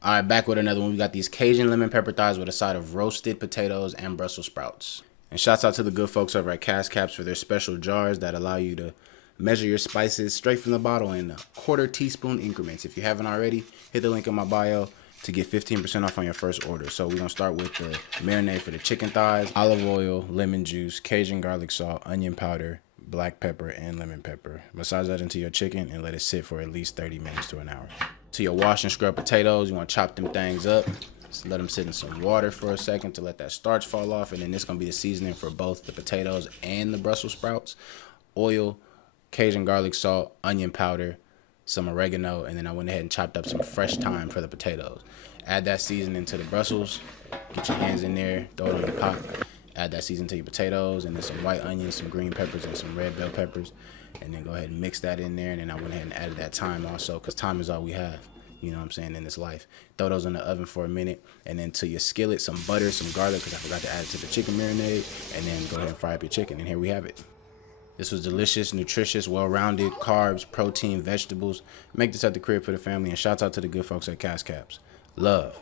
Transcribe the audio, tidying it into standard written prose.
All right, back with another one. We got these Cajun lemon pepper thighs with a side of roasted potatoes and Brussels sprouts. And shouts out to the good folks over at Cash Caps for their special jars that allow you to measure your spices straight from the bottle in quarter teaspoon increments. If you haven't already, hit the link in my bio to get 15% off on your first order. So we're going to start with the marinade for the chicken thighs: olive oil, lemon juice, Cajun garlic salt, onion powder, black pepper, and lemon pepper. Massage that into your chicken and let it sit for at least 30 minutes to an hour. To your wash and scrub potatoes, you want to chop them things up. Just let them sit in some water for a second to let that starch fall off. And then this is going to be the seasoning for both the potatoes and the Brussels sprouts: oil, Cajun garlic salt, onion powder, some oregano, and then I went ahead and chopped up some fresh thyme for the potatoes. Add that seasoning to the Brussels. Get your hands in there, throw it in the pot. Add that seasoning to your potatoes, and then some white onions, some green peppers, and some red bell peppers. And then go ahead and mix that in there. And then I went ahead and added that thyme also, because thyme is all we have, you know what I'm saying, in this life. Throw those in the oven for a minute. And then to your skillet, some butter, some garlic, because I forgot to add it to the chicken marinade. And then go ahead and fry up your chicken. And here we have it. This was delicious, nutritious, well-rounded, carbs, protein, vegetables. Make this at the crib for the family. And shouts out to the good folks at Cash Caps. Love.